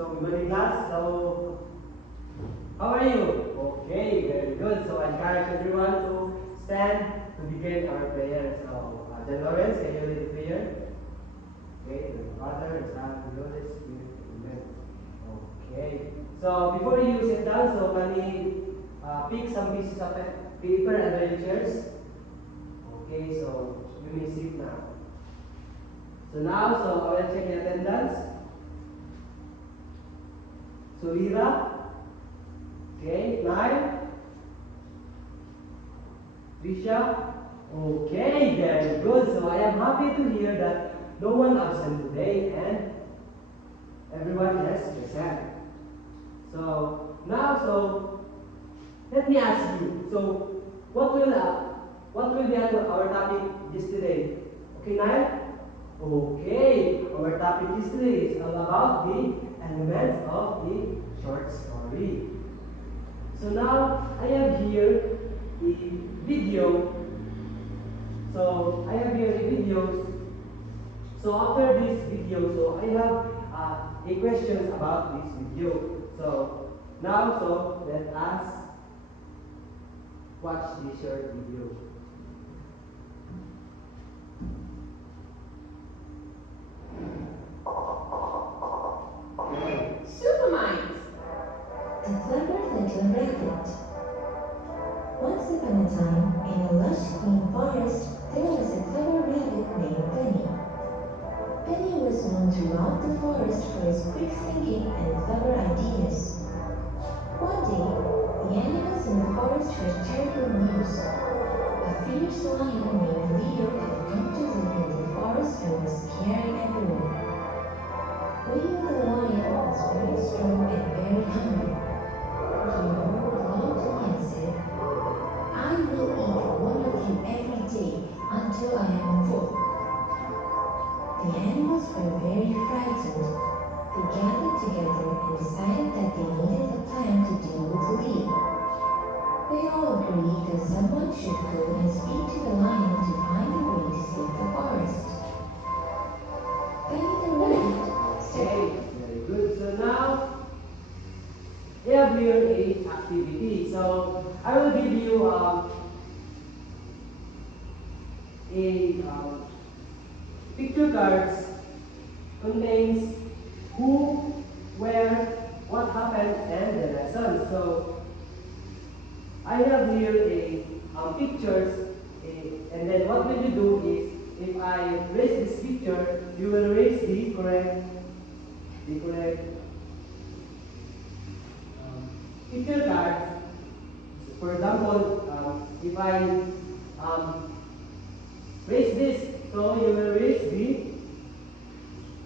So, good morning class. So, how are you? Okay, very good. So, I encourage everyone to stand to begin our prayer. So, John Lawrence, can you lead the prayer? Okay, the Father, the Son, and the Holy Spirit. Amen. Okay. So, before you sit down, so can we pick some pieces of paper under your chairs? Okay, so you may sit now. So now, so I will check the attendance. So Ira, okay, 9. Risha, okay, very good. So I am happy to hear that no one absent today and everyone has present. So now, so let me ask you. So what will be our topic yesterday? Okay, Nile? Okay, our topic yesterday is all about the elements of the short story. So now I have here a video. So I have here a video. So after this video, so I have a question about this video. So now, so let us watch this short video. Supermind! The Clever Little Rabbit. Once upon a time, in a lush green forest, there was a clever rabbit named Penny. Penny was known throughout the forest for his quick thinking and clever ideas. One day, the animals in the forest heard terrible news. A fierce lion named Leo had come to live in the forest and was scaring everyone. Leo the lion was very strong and very hungry. He roared loudly and said, "I will eat one of you every day until I am full." The animals were very frightened. They gathered together and decided that they needed a plan to deal with Leo. They all agreed that someone should go and speak to the lion to find a way to save the forest. Penny the rabbit Okay, very good. So now we have here a activity. So I will give you a picture cards contains who, where, what happened, and the lesson. So I have here a pictures, and then what will you do is, if I raise this picture, you will raise the correct picture card. For example, if I raise this, so you will raise the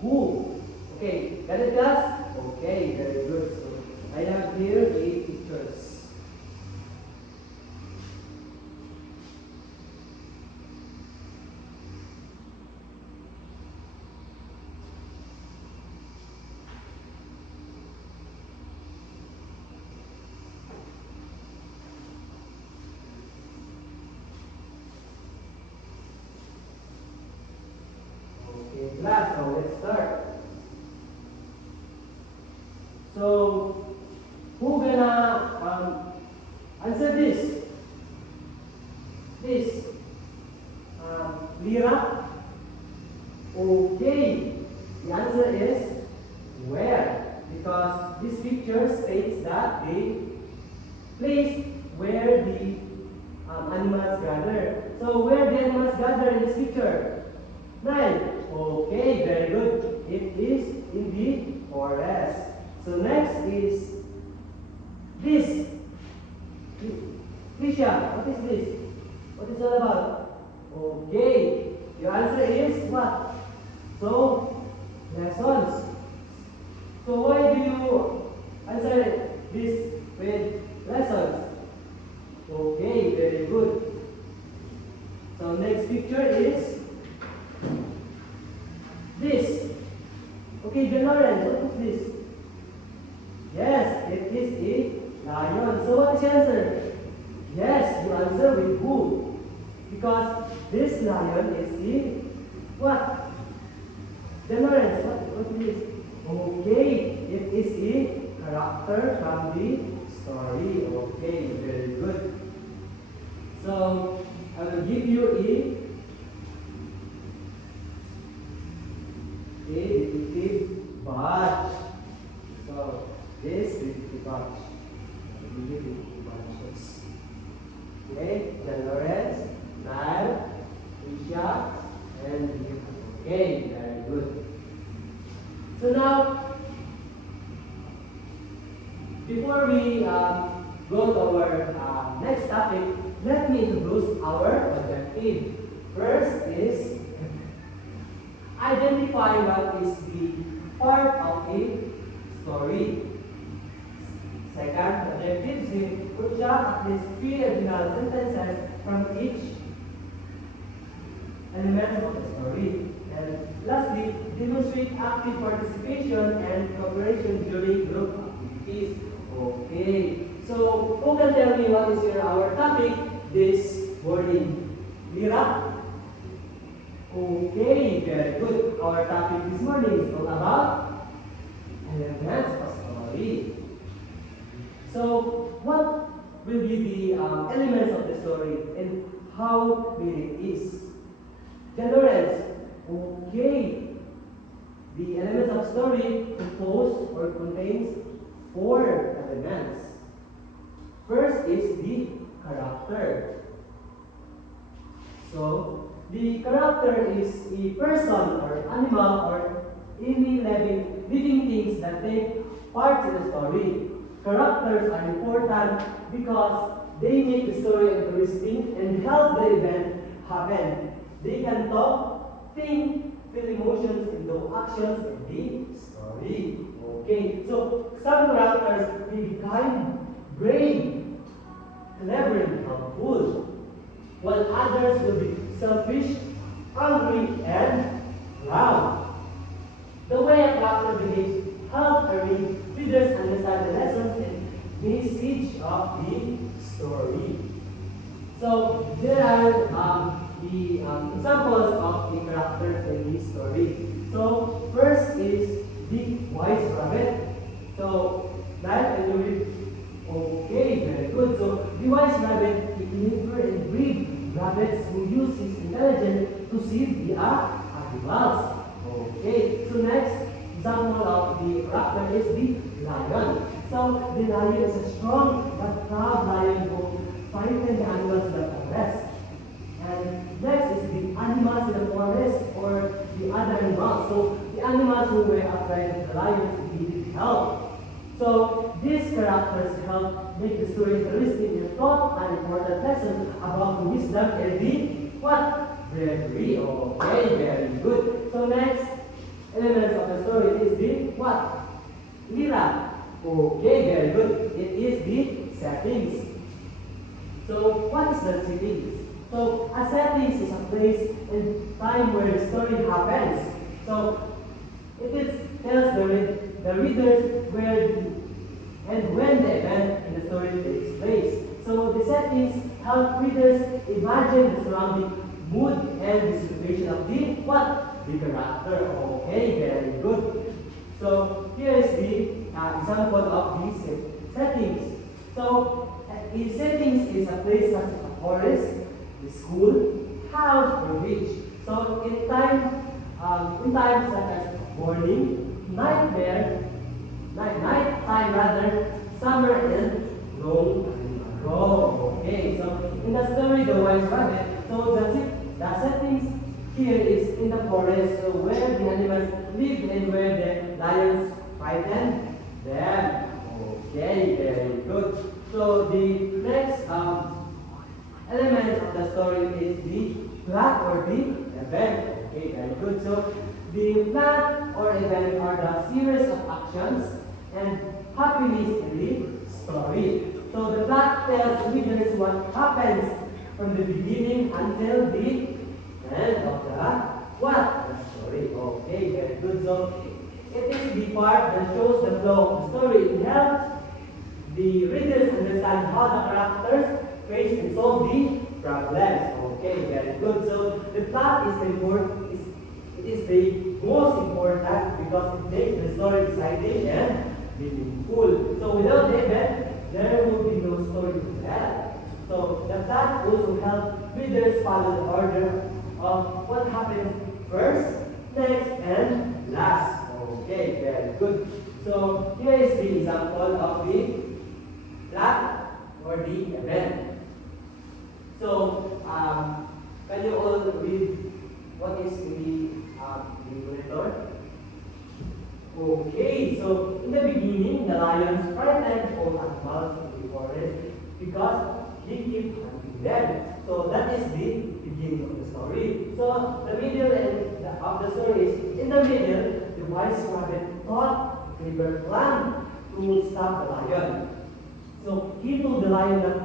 who. Okay, got it, class? Okay, very good. So I have here the pictures. Okay, class, so let's start. So, who gonna answer this? This, Lira? Okay, the answer is where, because this picture states that the place where the animals gather. So, where the animals gather in this picture? Right. Okay, very good. It is in the forest. So next is this. Krisha, what is this? What is it all about? Okay, your answer is what? So, lessons. So why do you answer this with lessons? Okay, very good. So next picture is this. Okay, John Lawrence, what is this? Yes, it is a lion. So what is the answer? Yes, you answer with who? Because this lion is the what? John Lawrence, what is this? Okay, it is a character from the story. Okay, very good. So I will give you a detective badge. So this detective badge. I will give you detective badges. Okay, John Lawrence, Nile, Isha, and you. Okay, very good. So now, before we go to our next topic, let me introduce our objective. First is identify what is the part of a story. Second, objective is construct at least 3 original sentences from each element of the story. And lastly, demonstrate active participation and cooperation during group activities. Okay, so who can tell me what is our topic this morning? Mira? Okay, very good. Our topic this morning is all about elements of story. So, what will be the elements of the story and how will it is? John Lawrence, okay. The elements of story compose or contains 4 elements. First is the character. So, the character is a person or animal or any living things that take part in the story. Characters are important because they make the story interesting and help the event happen. They can talk, think, feel emotions, and do actions in the story. Okay, so some characters will be kind, brave, clever, and helpful, while others will be selfish, hungry, and loud. The way a character behaves helps our readers understand the lessons and message of the story. So there are the examples of the characters in this story. So first is the wise rabbit. So that can you read? Okay, very good. So the wise rabbit is clever and brave rabbits who use his intelligence to save the animals. Okay, so next example of the character is the lion. So the lion is a strong but proud lion who fights the animals in the forest. And next is the animals in the forest or the other animals. So the animals who were afraid of the lion needed help. So these characters help make the story interesting and taught an important lesson about wisdom and the what? Bravery. Okay, very good. So next elements of the story is the what? Lira. Okay, very good. It is the settings. So what is the settings? So a settings is a place and time where the story happens. So tells the readers where and when the event in the story takes place. So the settings help readers imagine the surrounding mood and the situation of the what? The character. Okay, very good. So here is the example of these settings. So the settings is a place such as a forest, the school, house, or beach. So in times such as morning, night time rather, summer and long ago. Okay, so in the story, the wise rabbit. So the settings here is in the forest, so where the animals live and where the lions frighten them. Okay, very good. So the next element of the story is the plot or the event. Okay, very good. So the plot or event are the series of actions and happenings in the story. So the plot tells readers what happens from the beginning until the end of the what? The story. Okay, very good. So it is the part that shows the flow of the story. It helps the readers understand how the characters face and solve the problems. Okay, very good. So the plot is the most important because it makes the story exciting and meaningful. So without David, there will be no story to tell. So the plot also helps readers follow the order of what happens first, next, and last. Okay, very good. So here is the example of the plot or the event. So can you all read what is the monitor? Okay, so in the beginning, the lions frightened all animals in the forest because he kept hunting them. So that is the beginning of the story. So the middle of the story is, in the middle, the wise rabbit thought a clever plan to stop the lion. So he told the lion that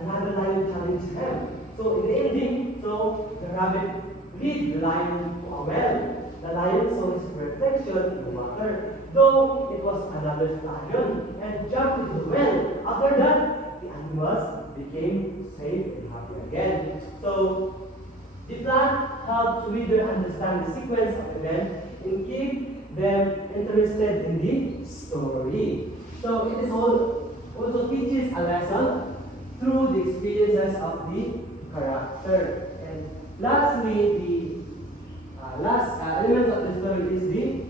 another lion challenged him. So in the ending, so the rabbit lead the lion to a well. The lion saw his reflection in the water, though it was another lion, and jumped into the well. After that, the animals became safe and happy again. So the plan helps reader understand the sequence of events and keep them interested in the story. So it is also teaches a lesson through the experiences of the character. And lastly, the last element of the story is the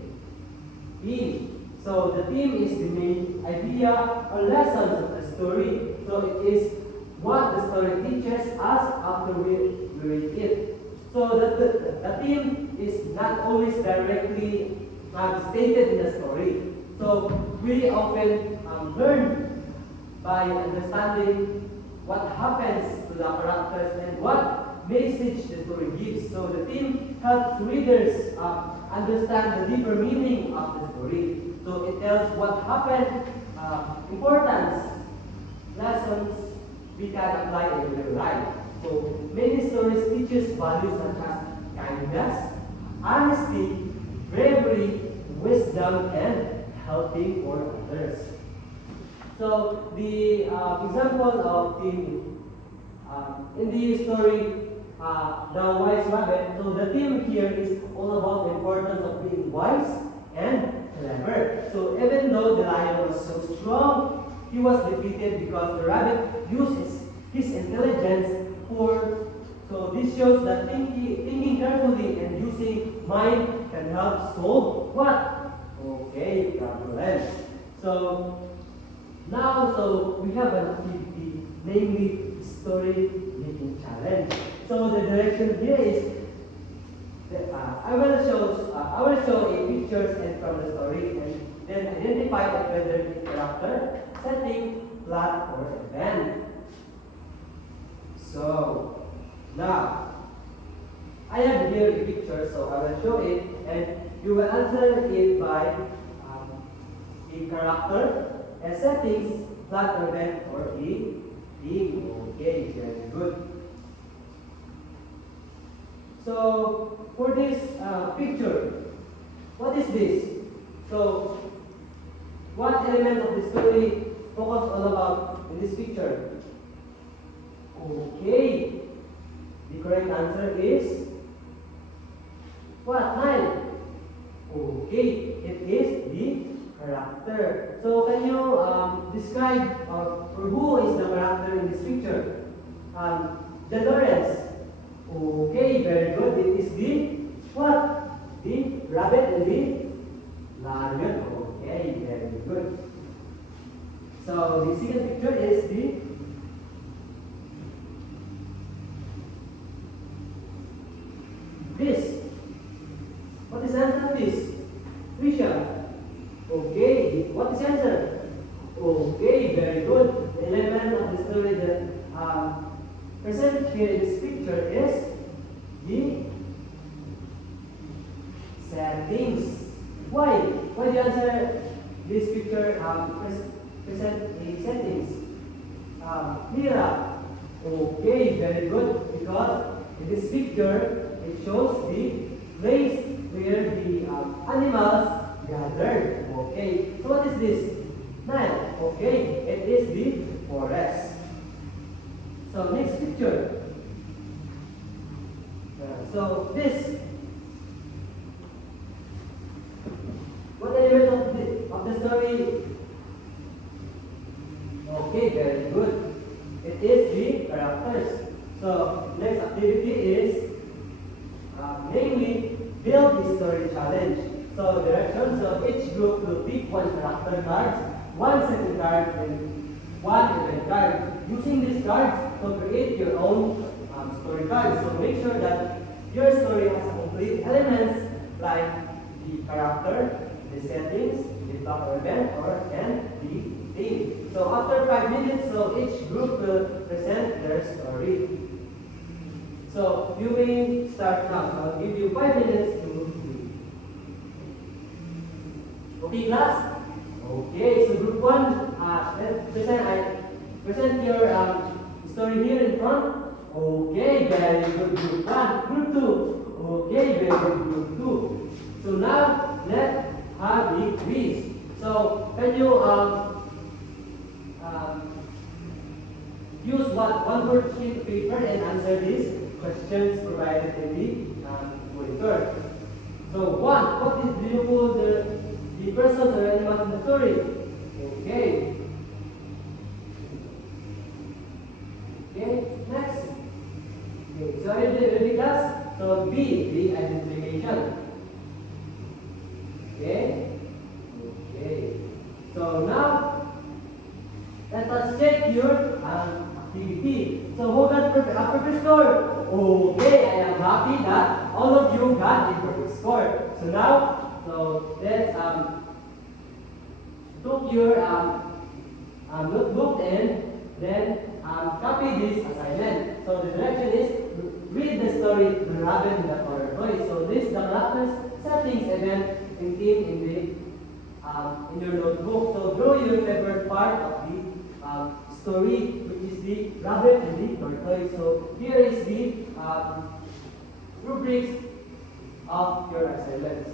theme. So the theme is the main idea or lessons of the story. So it is what the story teaches us after we read it. So the theme is not always directly stated in the story. So we often learn by understanding what happens to the characters and what message the story gives. So the theme helps readers understand the deeper meaning of the story. So it tells what happened, importance, lessons we can apply in real life. So many stories teaches values such as kindness, honesty, bravery, wisdom, and helping for others. So the example of in the story, the wise rabbit. So the theme here is all about the importance of being wise and clever. So even though the lion was so strong, he was defeated because the rabbit used his intelligence for. So this shows that thinking carefully and using mind can help solve what? Okay, problems. So now, so we have an activity, namely story making challenge. So the direction here is that, I will show a pictures and from the story and then identify whether the character, setting, plot, or event. So now I have here a picture, so I will show it and you will answer it by a character, a settings, plot, or event, or a theme. Okay, very good. So for this picture, what is this? So what element of the story focus all about in this picture? Okay, the correct answer is what? 9. Okay, it is the character. So can you describe or who is the character in this picture? The Lawrence. Okay, very good. It is the what? The rabbit and the lion. Okay, very good. So the second picture is this. What is the answer to this? Trisha. Okay, what is the answer? Okay, very good. The element of the story that present here in this picture is the settings. Why? Why do you answer this picture present a settings? Mira. Okay, very good. Because in this picture, it shows the place where the animals gathered. Okay, so what is this? 9. Okay, it is the forest. So next picture. So this. story? Okay, very good. It is the characters. So next activity is namely build the story challenge. So directions. So each group will pick one character card, one second card, and one event card. Using these cards to create your own story cards. So make sure that your story has complete elements like the character, the settings, the plot or event, and the theme. So after 5 minutes, so each group will present their story. So you may start now. So I'll give you 5 minutes to do. Okay, class? Okay, so group 1, present your story here in front. Okay, very good, group 1. Group 2. Okay, very good, group 2. So now, let's have the quiz. So, can you use one word sheet paper and answer these questions provided in the monitor. So, 1. What is beautiful the persons or animals in the story? Okay. Okay, next. Okay, so are you ready, class? So B, the identification. Okay. Okay. So now let us check your activity. So who got a perfect score? Okay, I am happy that all of you got a perfect score. So now, let's took your notebook and then copy this assignment. So the direction is read the story The Rabbit and the Tortoise. So this the characters, settings, event, and theme in your notebook. So draw your favorite part of the story, which is the rabbit and the tortoise. So here is the rubrics of your assignments.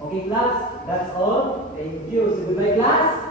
Okay, class, that's all. Thank you. So goodbye, class.